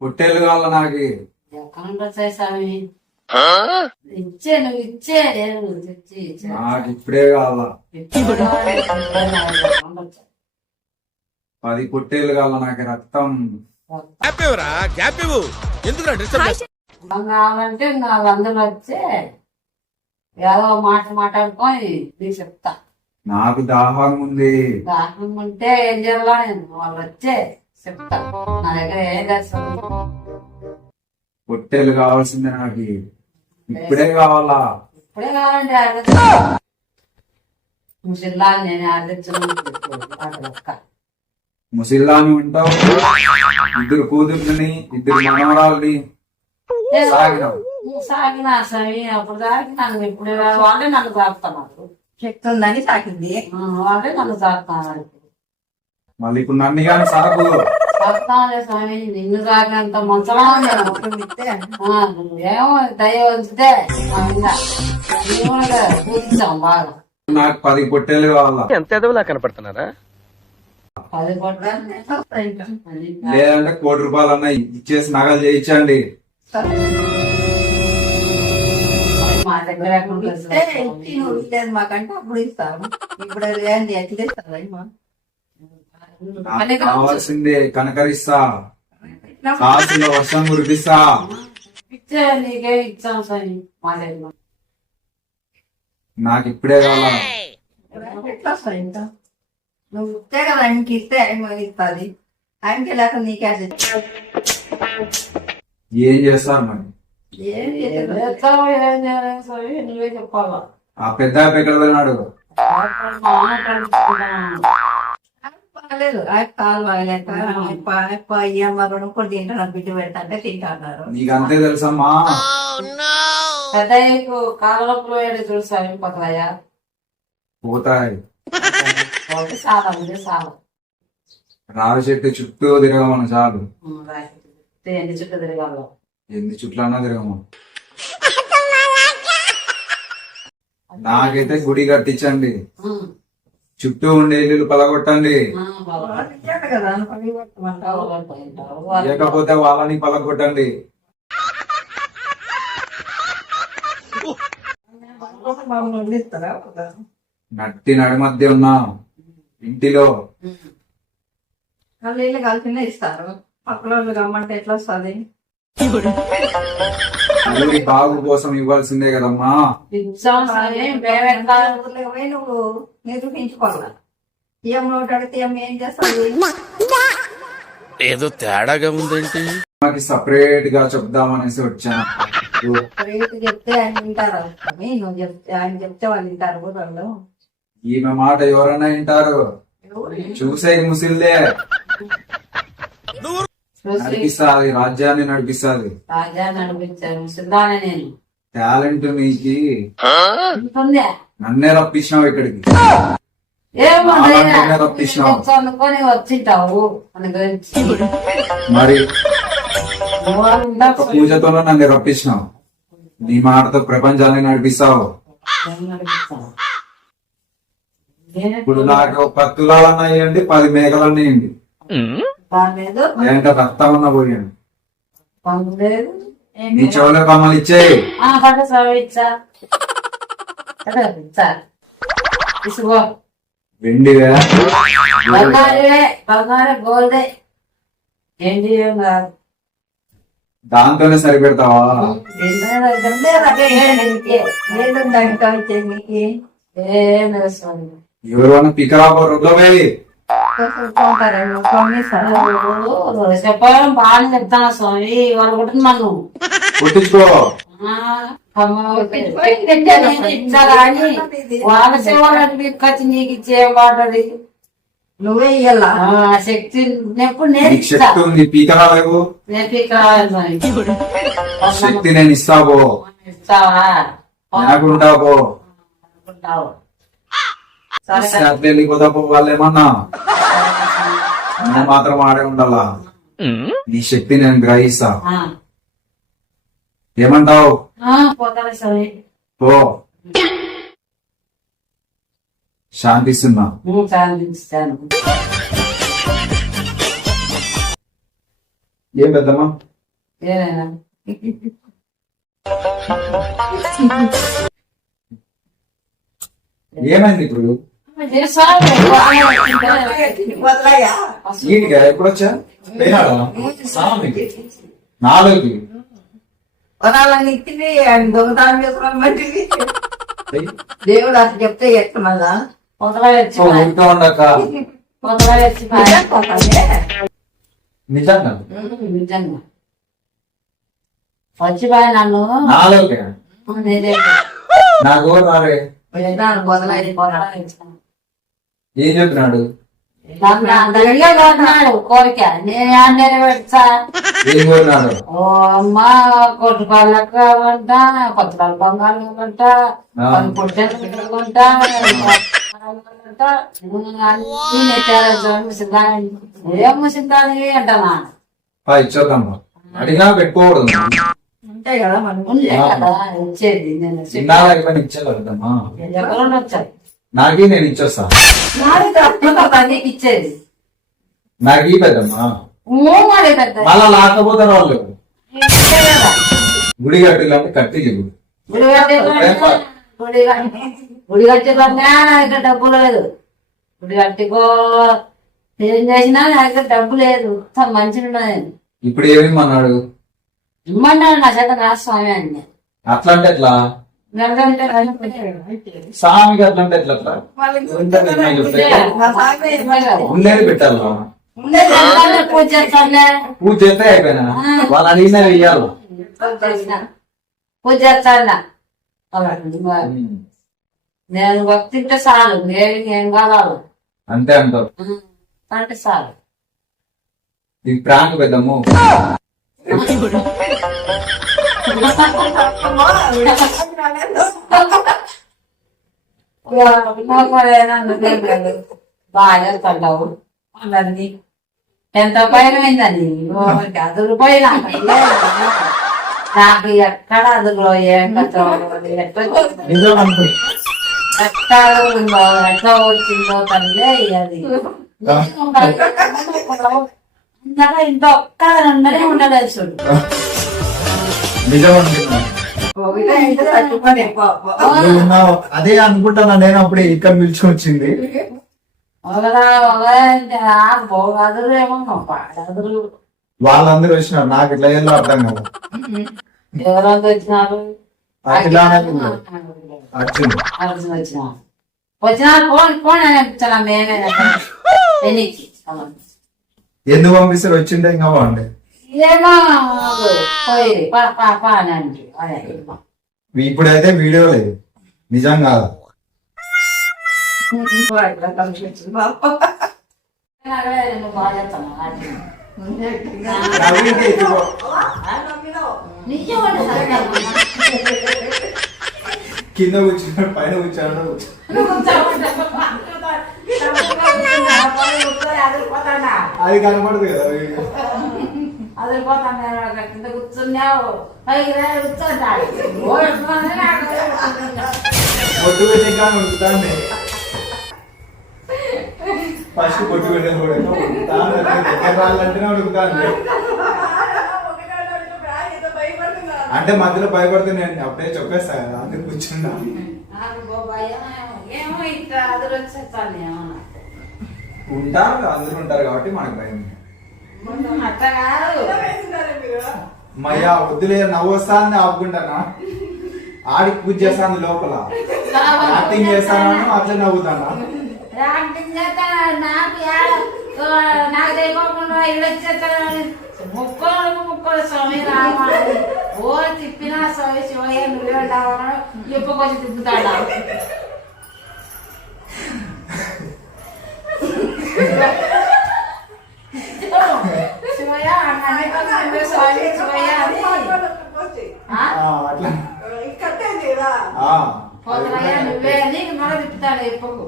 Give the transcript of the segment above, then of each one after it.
పొట్టేలు కావాల నాకు. ఎక్కడ స్వామి ఇచ్చే నువ్వు ఇచ్చే నాకు ఇప్పుడే కావాలా. 10 పొట్టేలు కావాల నాకు. రక్తం కావాలంటే వాళ్ళందరూ వచ్చే ఏదో మాట మాట్లాడుకొని నీకు చెప్తా. నాకు దాహం ఉంది. దాహం ఉంటే ఏం చేయాలా నేను వాళ్ళు వచ్చే చెప్తా. నా దగ్గర ఏం చేస్తాను. పొట్టేలు కావాల్సిందే నాకు. ఇప్పుడే కావాలా. ఇప్పుడే కావాలంటే ముసిల్లా నేను ఆలోచన ముసిల్లాని ఉంటావు. 2 కూతుర్లని 2 మనవరాలని సాగినా సరే అప్పుడు సాగినాను. ఇప్పుడు వాళ్ళే నన్ను సాగుతున్నారు. చెప్తుందని సాగింది. వాళ్ళే నన్ను సాగుతున్నారు. మళ్ళీ ఇప్పుడు నన్ను కానీ సాగు సాగుతానే స్వామి. నిన్ను సాగినంత మంచలా ఏమో దయ ఉంచితే పూజించాం బాగా. నాకు 10 పొట్టేలు కావాలా. ఎంత ఎదవలా కనపడుతున్నారా? 10 లేదంటే ₹1,00,00,000 అన్న ఇచ్చేసి నగలు చేయించండి. మా దగ్గర లేదు మాకంటే అప్పుడు ఇస్తాము. ఇప్పుడు ఏంటి ఎట్లా ఇస్తాము? నాకు కావాల్సిందే. కనకరిస్తా. కాసులో వర్షం కురిపిస్తా. ఇచ్చే నీకే ఇచ్చాం స్వామి. మా దగ్గర నాకు ఇప్పుడే కావాలా. ఎట్లా వస్తాయి ఇంకా? నువ్వు ఇస్తే కదా ఆయనకి ఇస్తే ఆయన ఇస్తుంది. ఆయనకి లేక నీకే ఏం చేస్తారు మరి? స్వామి నువ్వే చెప్పాలా. ఆ పెద్ద ఎక్కడ వెళ్ళినాడు? లేదు ఆయన కాలు బాగలేక ఇయ్యమ్మను కూడా తింటాను. బిడ్డ పెడతాంటే తింటున్నారు. నీకు అంతే తెలుసమ్మా. పెద్దయ్యకు కాళ్ళప్పుడు వేడి చూడు స్వామి. పక్కలయ్యా పోతాయి. చాలా ఉంది చాలా. రావి చెట్టు చుట్టూ తిరగమను చాలు. ఎన్ని చుట్టూ తిరగాలో. ఎన్ని చుట్లన్నా తిరగమను. నాకైతే గుడి కట్టించండి. చుట్టూ ఉండే ఇల్లు పలగొట్టండి. కదా లేకపోతే వాళ్ళని పలగొట్టండి. నట్టి నడి మధ్య ఉన్నా ఇంటిలో నీళ్ళు కలిపినే ఇస్తారు. పక్కన వాళ్ళు గమ్మంటే ఎట్లా వస్తుంది? ఊరి బాగు కోసం ఇవ్వాల్సిందే కదమ్మా. నువ్వు నిరూపించుకోవాలి. ఏం నోటి అడిగితే ఏం చేస్తావు? ఏదో తేడాగా ఉందేంటి? నాకు సపరేట్ గా చెప్దామనేసి వచ్చాను. రేటు చెప్తే ఆయన వింటారు. నువ్వు చెప్తే ఆయన చెప్తే వాళ్ళు వింటారు. ఊళ్ళో ఈమె మాట ఎవరైనా వింటారు. చూసే ముసిల్దే నడిపిస్తాది. రాజ్యాన్ని నడిపిస్తాది. రాజ్యాన్ని నడిపించాను సిద్ధానే. నేను టాలెంట్ నీకి. నన్నే రప్పించినావు ఇక్కడికి. అనుకొని వచ్చింటావు మన గురించి. మరి పూజతోనే నన్ను రప్పించినావు. నీ మాటతో ప్రపంచాన్ని నడిపిస్తావు. ఇప్పుడు నాకు 10 తులాలన్నా ఇవ్వండి, 10 మేకలన్నా ఇవ్వండి. ఏంటో రక్తం అన్నా పోయండి. నీ చెవులో కమ్మలు ఇచ్చేయి. వెండివే గోల్డే ఏంటి దాంతోనే సరిపెడతావా? ఎవరైనా పికరాబో రుద్దవే చెప్పాలని బాగా చెప్తాను స్వామి. వాళ్ళు కొట్టిన నన్ను కొట్టించుకో. ఇచ్చా కానీ వాళ్ళ సేవలను తీసుకొచ్చి నీకు ఇచ్చే బాటది. నువ్వే ఇయ్యాలా శక్తి ఎప్పుడు నేను శక్తి ఉంది. పీకరాలేవు శక్తి నేను ఇస్తాబో. ఇస్తావా? నాకుంటాబో. అనుకుంటావు. వెళ్ళిపోతాబో. వాళ్ళేమన్నా నువ్వు మాత్రం ఆడే ఉండాలా. నీ శక్తి నేను గ్రహిస్తా. ఏమంటావు? పోతాను స్వామి. ఓ శాంతిస్తున్నా. శాంతిస్తాను. ఏం పెద్దమ్మా? ఏమైనా ఏమైంది ఇప్పుడు వదలయ్యా. ఈయనకి ఎప్పుడొచ్చా పోయినాడా స్వామికి 4కి వదాలని ఇచ్చింది ఆయన దొంగతనం చేసుకుని బట్టి దేవుడు అసలు చెప్తే ఎట్ట మళ్ళా పొదలచ్చి ఊరికే ఉండక పొదలచ్చి నిజంగా నిజంగా వచ్చిపోయి నన్ను 4కి నేనే నాకు రారే వదలయ్యి ఏం చెప్పినాడు కొన్నాడు కోరిక నేను అన్నీ పెడతా ఏం కోరినాడు ఓ అమ్మ కొట్టు పళ్ళకు కావంట కొత్త పళ్ళ బంగారు కావంట కొన్ని పుట్టలు కొంటా ఏం ముసిందాని అంటానా ఇచ్చేద్దాం అడిగినా పెట్టుకోకూడదు ఉంటాయి కదా మనం ఉండే కదా ఇచ్చేది నేను చిన్నాళ్ళు అయిపోయిన ఇచ్చేదమ్మా ఎక్కడ వచ్చాయి నాకి నేను ఇచ్చేస్తా నీకు ఇచ్చేది నాకు ఈ పెద్దమ్మా మరి పెద్ద మళ్ళా లాకపోతారు వాళ్ళు ఇచ్చే కదా. గుడి కట్టిల్లంటే కట్టి ఇవ్వు. గుడి కట్టేదాకా గుడి కట్టేదాకా నా దగ్గర డబ్బు లేదు. గుడి కట్టుకో ఏం చేసినా నా దగ్గర డబ్బు లేదు. మంచిగా ఉన్నది ఇప్పుడు ఏమేమన్నాడు ఇమ్మన్నాడు నా చేత నా స్వామి అని అట్లా అంటే ఎట్లా నెలకంటే స్వామికి అట్లా అంటే ఎట్లా అట్లా? ఉండేది పెట్టాలా పూజ చేస్తానులే పూజ చేస్తే అయిపోయినా వాళ్ళు అడిగినా వెయ్యాలి పూజ చేస్తాను నేను భక్తింటే చాలు ఏం కావాలి అంతే అంటారు అంటే చాలు ఇది ప్రాంక్ పెద్దమ్ము బాగా పడ్డావు అందరినీ ఎంత పైన అయిందని అదురు పోయినా నాకు ఎక్కడ అదురులో ఎట్లా ఉందో ఎట్లా వచ్చిందో తల్లి అది అందరూ ఇంత ఒక్క అందరే ఉండలేదు చూడు నిజం అనుకున్నా అదే అనుకుంటానా నేను అప్పుడు ఇక్కడ పిలుచుకొచ్చింది అదురు ఏమో అదురు వాళ్ళందరూ వచ్చినారు నాకు ఇట్లా ఏదో అర్థం కదా ఎవరంతా వచ్చినారు వచ్చింది అర్జున్ వచ్చిన వచ్చినారు ఫోన్ ఫోన్ అని చెప్తున్నా మేమే ఎన్నికి ఎందుకు పంపిస్తారు వచ్చింటే ఇంకా బాగుండే ఏమో పోయి పా అని అంటే ఇప్పుడైతే వీడియో లేదు నిజం కాదు బాగా చెప్తాను కింద కూర్చున్నాడు పైన కూర్చున్నాడు అది కనపడదు కదా వీడియో అదిపోతాను కింద కూర్చున్నావు పైకి కూర్చుంటాడు పొట్టు పెట్టే కానీ ఉడుకుతాను ఫస్ట్ పొట్టు పెట్టే కూడా అంటేనే ఉడుకుతాను అంటే మధ్యలో భయపడితే నేను అప్పుడే చెప్పేస్తా కదా అందుకు కూర్చున్నా ఏమో ఇట్లా అదురు వచ్చేస్తాను ఉంటారు అందరూ ఉంటారు కాబట్టి మనకు భయం అట్లా కాదు మయ్యా వద్దులే నవ్వు వస్తా అని ఆపుకుంటానా ఆడికి పూజ చేస్తాను లోపల యాక్టింగ్ చేస్తాను అట్లా నవ్వుతానా యాక్టింగ్ చేస్తా నాకు తెలియకుండా ఇల్లు వచ్చేస్తాను ముక్కలు స్వామి రావాలి ఓ తిప్పినా స్వామి శివయ్య నువ్వే ఉంటావు ఎప్పుకొచ్చి తిప్పుతాడా శివయ్య స్వామి శివయ్య అని అట్లా పోతలయ్య నువ్వే అని మళ్ళీ తిప్పుతాడు ఎప్పుకు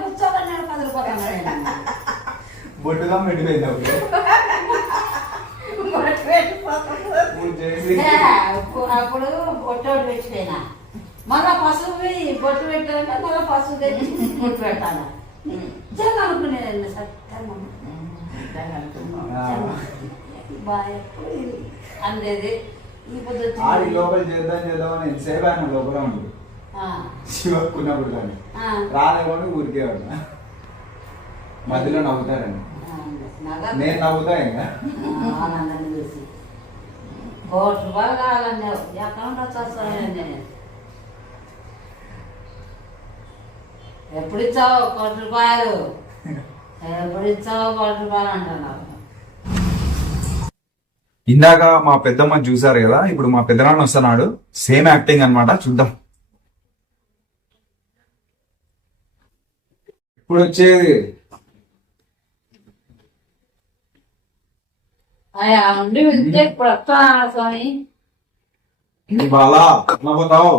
కూర్చోబన్నాడు కదిలిపోతాను బొట్టుగా మెడిపోయింది పూజ చేసి అప్పుడు బొట్టు పెట్టిపోయినా మళ్ళా పసుపు బొట్టు పెట్టాలంటే మళ్ళీ పసుపు తెచ్చి బొట్టు పెట్టాలి నిజంగా అనుకునేది సత్యం బాగా ఎప్పుడు అందేది ఈ పొద్దు ఆడి లోపల చేద్దామని ఎంతసేపు ఆయన లోపల ఉంటుంది శివక్కున్నప్పుడు కానీ రాలేకుండా ఊరికే ఉన్నా మధ్యలో నవ్వుతారండి నేను నవ్వుతా ఇంకా ఆనందాన్ని చూసి ₹1 కావాలన్నా అకౌంట్ వచ్చేస్తాను నేను ఎప్పుడు ఇచ్చావు ₹1 ఎప్పుడు ఇచ్చావు ₹1 అంటున్నావు. ఇందాక మా పెద్దమ్మ చూసారు కదా, ఇప్పుడు మా పెద్దనాన్న వస్తున్నాడు. సేమ్ యాక్టింగ్ అన్నమాట. చూద్దాం ఇప్పుడు వచ్చేది. అయ్యా ఉండి వెళ్తే ఇప్పుడు వస్తా స్వామి ఇవాళ పోతావు